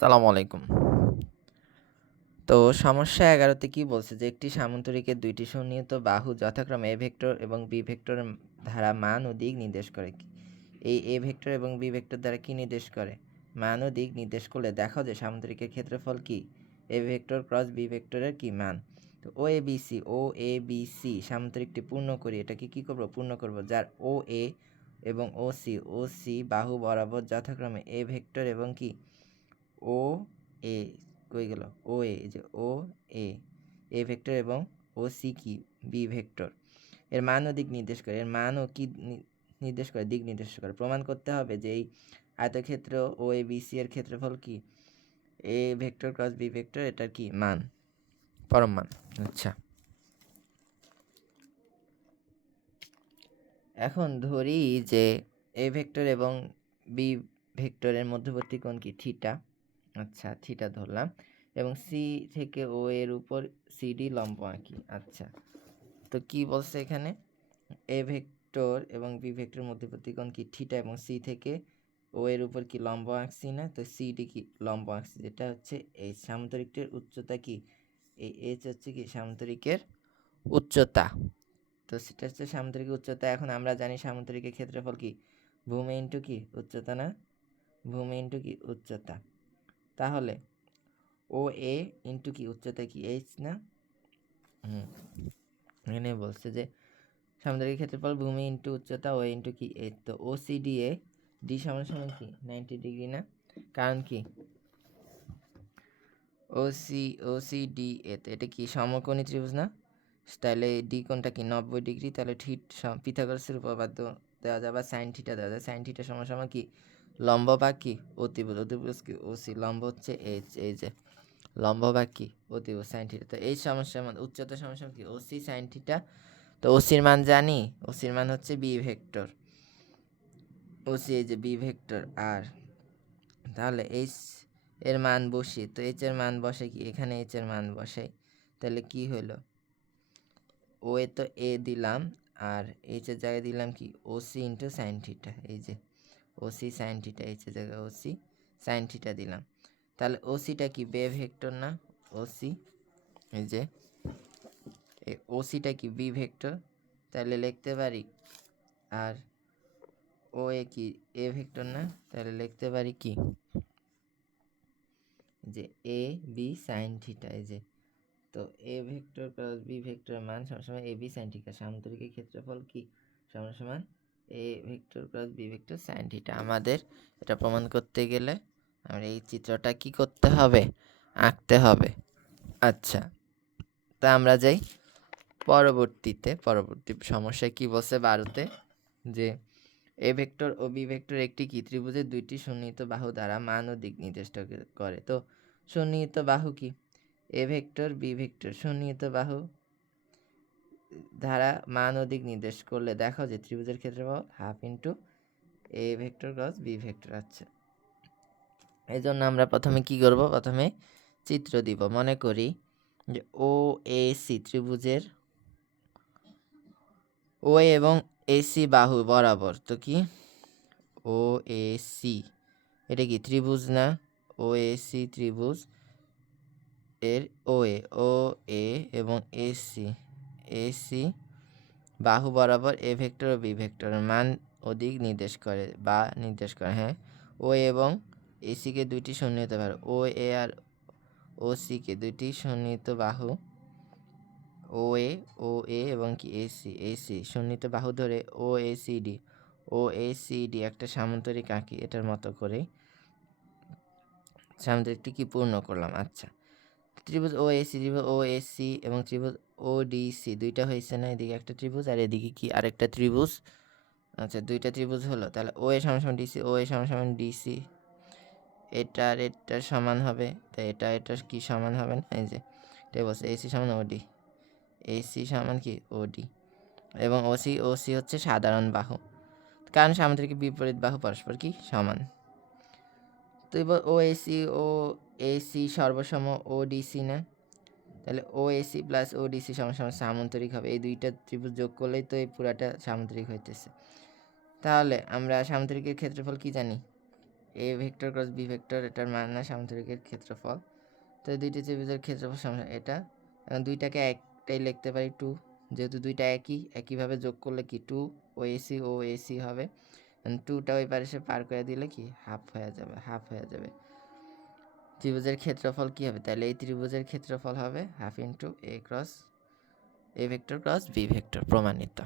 সালামু আলাইকুম। তো সমস্যা ১১ তে কি বলছে যে একটি সামান্তরিকের দুইটি সন্নিহিত বাহু যথাক্রমে a ভেক্টর এবং b ভেক্টর দ্বারা মান ও দিক নির্দেশ করে। এই a ভেক্টর এবং b ভেক্টর দ্বারা কি নির্দেশ করে? মান ও দিক নির্দেশ করলে দেখাও যে সামান্তরিকের ক্ষেত্রফল কি? a ভেক্টর ক্রস b ভেক্টরের কি মান? তো OABC সামান্তরিকটি পূর্ণ করি। এটাকে কি করব? পূর্ণ করব। যার OA এবং OC বাহু বরাবর যথাক্রমে a ভেক্টর এবং কি OA কই গেল? OA এই যে OA A ভেক্টর এবং OC কি? B vector. এর মান ও দিক নির্দেশ করে। এর মান ও কি নির্দেশ করে? দিক নির্দেশ করে। প্রমাণ করতে হবে যে এই আয়তক্ষেত্র OABC এর ক্ষেত্রফল কি? A vector cross B vector এটার কি? মান। পরম মান। আচ্ছা। এখন ধরি যে A ভেক্টর এবং B ভেক্টরের মধ্যবর্তী কোণ কি? থিটা। আচ্ছা, থিটা ধরলাম এবং সি থেকে ও এর উপর সিডি লম্ব আঁকি। আচ্ছা, তো কি বলছে এখানে? এ ভেক্টর এবং বি ভেক্টর মধ্যবর্তী কোণ কি? থিটা এবং সি থেকে ও এর উপর কি লম্ব আঁকছি না? তো সিডি কি? লম্ব আঁকছি, যেটা হচ্ছে এই সামান্তরিকটির উচ্চতা কি? এই এইচ হচ্ছে কি সামান্তরিকের উচ্চতা। তো সেটা হচ্ছে সামান্তরিকের উচ্চতা। এখন আমরা জানি সামান্তরিকের ক্ষেত্রফল কি? ভূমি ইন্টু কি? উচ্চতা না? ভূমি ইন্টু কি? উচ্চতা। তাহলে ও এ ইন্টু কি? উচ্চতা কি? এইচ না? এখানে বলছে যে সামুদ্রিক ক্ষেত্রফল ভূমি ইন্টু উচ্চতা ও ইন্টু কি? এইচ। তো ও সি ডি এ ডি সমান সমান কি? 90 ডিগ্রি না? কারণ কি? ও সি ডি এ তো এটা কি সমকোণী ত্রিভুজ না? তাহলে ডি কোণটা কি? 90 ডিগ্রি। তাহলে পিথাগোরাসের উপপাদ্য দেওয়া যায় বা সাইন থিটা দেওয়া যায়। সাইন থিটা সমান সমান কি? লম্ব বা কি? অতিভুজ। অতিভুজ কি? ও সি। লম্ব হচ্ছে এইচ। এই যে লম্ব বা কি? অতিভুজ সাইন থিটা। তো এই সমস্যার মধ্যে উচ্চতা সমান কি? ও সি সাইন থিটা। তো ওসির মান জানি। ওসির মান হচ্ছে বি ভেক্টর। ওসি এই যে বি ভেক্টর। আর তাহলে এইচ এর মান বসি, তো এইচ এর মান বসে কি? এখানে এইচ এর মান বসাই। তাহলে কি হলো? ও এ তো এ দিলাম আর এইচ এর জায়গায় দিলাম কি? OC into sine theta. এই যে ওসি সাইন থিটা, এইচ এর জায়গায় ওসি সাইন থিটা দিলাম। তাহলে ওসিটা কি? বে ভেক্টর না? ওসি এই যে ওসিটা কি? B vector. তাহলে লিখতে পারি। আর ও এ কি? এ ভেক্টর না? তাহলে লিখতে পারি কি? যে এ বি সাইন থিটা। এই যে তো A vector plus B vector মান সমান এ বি সাইন থিটা। সামান্তরিকের ক্ষেত্রফল কি? সমান A vector plus B vector sine theta. আমাদের এটা প্রমাণ করতে গেলে আমার এই চিত্রটা কি করতে হবে? আঁকতে হবে। আচ্ছা, তা আমরা যাই পরবর্তী সমস্যায় কি বলছে 12তে যে এ ভেক্টর ও বি ভেক্টর একটি কি ত্রিভুজের দুইটি সন্নিহিত বাহু দ্বারা মান ও দিক নির্দেশ করে। তো সন্নিহিত বাহু কি? এ ভেক্টর বি ভেক্টর সন্নিহিত বাহু দ্বারা মান ও দিক নির্দেশ করলে দেখো যে ত্রিভুজের ক্ষেত্রফল half into A vector cross B vector. আচ্ছা, এই জন্য আমরা প্রথমে কি করব? প্রথমে চিত্র দিব। মনে করি যে ও এ সি ত্রিভুজের ও এবং এসি বাহু বরাবর। তো কি? ও এ সি এটা কি ত্রিভুজ না? ও এ সি ত্রিভুজ এর ও এ এবং এসি বাহু বরাবর এ ভেক্টর ও বি ভেক্টরের মান ও দিক নির্দেশ করে। হ্যাঁ, ও এবং এসিকে দুইটি সন্নিহিত বাহু, ও এ আর ও সিকে দুইটি সন্নিহিত বাহু ও এ এবং কি এসি সন্নিহিত বাহু ধরে ও এ সি ডি একটা সামান্তরিক আঁকি। এটার মতো করে সামান্তরিকটি কি পূর্ণ করলাম। আচ্ছা, ত্রিভুজ ত্রিভুজ ও এসি এবং ত্রিভুজ ও ডিসি দুইটা হয়েছে না? এদিকে একটা ত্রিভুজ আর এদিকে কি আরেকটা ত্রিভুজ। আচ্ছা, দুইটা ত্রিভুজ হলো। তাহলে ও এ সমান সমান ডিসি, ও এ সমান সমান ডিসি, এটার সমান হবে। তাই এটার কি সমান হবে না? এই যে এটাই বলছে এসি সমান ওডি, এসি সমান কি? ওডি এবং ওসি হচ্ছে সাধারণ বাহু, কারণ সামান্তরিকের বিপরীত বাহু পরস্পর কি? সমান। তো এবার ও এসি সর্বসম ও ডিসি না? তাহলে ও এসি প্লাস ও ডিসি সমান সমান সামান্তরিক হবে। এই দুইটা ত্রিভুজ যোগ করলেই তো এই পুরাটা সামান্তরিক হইতেছে। তাহলে আমরা সামান্তরিকের ক্ষেত্রফল কি জানি? A vector cross B vector, এটার মান না সামান্তরিকের ক্ষেত্রফল। তো এই দুইটি ত্রিভুজের ক্ষেত্রফল সমান এটা, দুইটাকে একটাই লিখতে পারি 2, যেহেতু দুইটা একইভাবে যোগ করলে কি 2 ও এসি হবে। 2টা ওই পারে সে পার করে দিলে কি হাফ হয়ে যাবে। ত্রিভুজের ক্ষেত্রফল কি হবে? তাহলে এই ত্রিভুজের ক্ষেত্রফল হবে half into A vector cross B vector, প্রমাণিত।